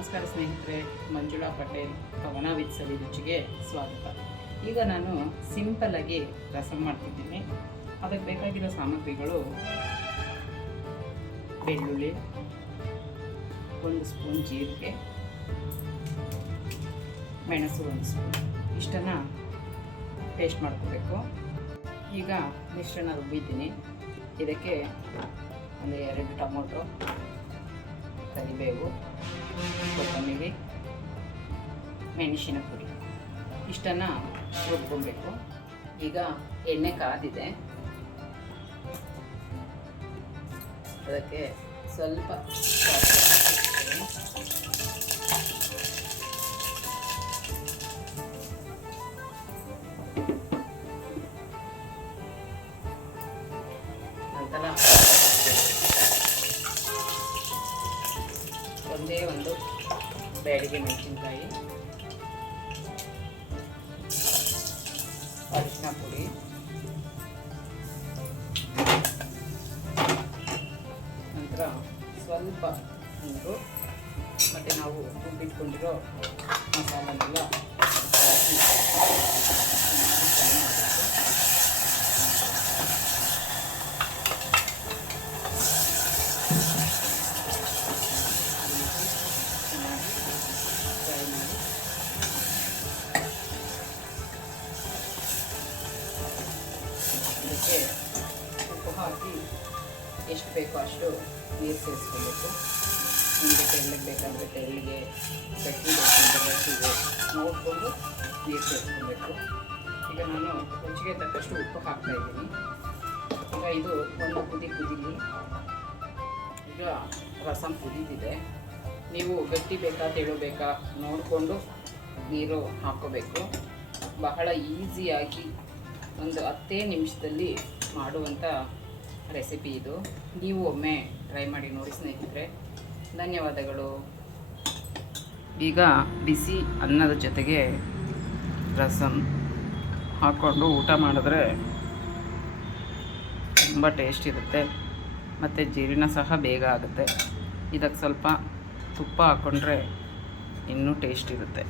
ನಮಸ್ಕಾರ ಸ್ನೇಹಿತರೆ, ಮಂಜುಳಾ ಪಟೇಲ್ ಪವನ ವಿತ್ ಸವಿ ರುಚಿಗೆ ಸ್ವಾಗತ. ಈಗ ನಾನು ಸಿಂಪಲ್ಲಾಗಿ ರಸಮ್ ಮಾಡ್ತಿದ್ದೀನಿ. ಅದಕ್ಕೆ ಬೇಕಾಗಿರೋ ಸಾಮಗ್ರಿಗಳು: ಬೆಳ್ಳುಳ್ಳಿ, 1 ಸ್ಪೂನ್ ಜೀರಿಗೆ, ಮೆಣಸು 1 ಸ್ಪೂನ್, ಇಷ್ಟನ್ನು ಪೇಸ್ಟ್ ಮಾಡ್ಕೋಬೇಕು. ಈಗ ಮಿಶ್ರಣ ರುಬ್ಬಿದ್ದೀನಿ. ಇದಕ್ಕೆ ಒಂದು 2 ಟೊಮೊಟೊ, ಕರಿಬೇವು, ಕೊತ್ತಂಬರಿ, ಮೆಣಸಿನ ಪುಡಿ ಇಷ್ಟನ್ನು ರುಬ್ಕೊಬೇಕು. ಈಗ ಎಣ್ಣೆ ಕಾದಿದೆ, ಅದಕ್ಕೆ ಸ್ವಲ್ಪ ನಂತರ ಒಂದೇ ಒಂದು ಬ್ಯಾಡಿಗೆ ಮೆಣಸಿನಕಾಯಿ, ಅರಿಶಿನ ಪುಡಿ, ನಂತರ ಸ್ವಲ್ಪ ನೀರು, ಮತ್ತು ನಾವು ರುಬ್ಬಿಟ್ಕೊಂಡಿರೋ ಮಸಾಲನ್ನೆಲ್ಲ ಇದಕ್ಕೆ ಉಪ್ಪು ಹಾಕಿ ಎಷ್ಟು ಬೇಕೋ ಅಷ್ಟು ನೀರು ಸೇರಿಸ್ಕೊಬೇಕು. ನಿಮಗೆ ತೆಳ್ಳಗೆ ಬೇಕಾದರೆ ತೆಳ್ಳಗೆ, ಗಟ್ಟಿ ಬೇಕಂದರೆ ಗಟ್ಟಿಗೆ ನೋಡಿಕೊಂಡು ನೀರು ಸೇರಿಸ್ಕೊಬೇಕು. ಈಗ ನಾನು ರುಚಿಗೆ ತಕ್ಕಷ್ಟು ಉಪ್ಪು ಹಾಕ್ತಾಯಿದ್ದೀನಿ. ಈಗ ಇದು ಒಂದು ಕುದೀಲಿ. ಈಗ ರಸಮ್ ಕುದೀತಿದೆ. ನೀವು ಗಟ್ಟಿ ಬೇಕಾ ತೆಳು ಬೇಕಾ ನೋಡಿಕೊಂಡು ನೀರು ಹಾಕ್ಕೋಬೇಕು. ಬಹಳ ಈಸಿಯಾಗಿ ಒಂದು 10 ನಿಮಿಷದಲ್ಲಿ ಮಾಡುವಂಥ ರೆಸಿಪಿ ಇದು. ನೀವು ಒಮ್ಮೆ ಟ್ರೈ ಮಾಡಿ ನೋಡಿ ಸ್ನೇಹಿತರೆ. ಧನ್ಯವಾದಗಳು. ಈಗ ಬಿಸಿ ಅನ್ನದ ಜೊತೆಗೆ ರಸಮ್ ಹಾಕ್ಕೊಂಡು ಊಟ ಮಾಡಿದ್ರೆ ತುಂಬ ಟೇಸ್ಟ್ ಇರುತ್ತೆ, ಮತ್ತು ಜೀರ್ಣ ಸಹ ಬೇಗ ಆಗುತ್ತೆ. ಇದಕ್ಕೆ ಸ್ವಲ್ಪ ತುಪ್ಪ ಹಾಕ್ಕೊಂಡ್ರೆ ಇನ್ನೂ ಟೇಸ್ಟ್ ಇರುತ್ತೆ.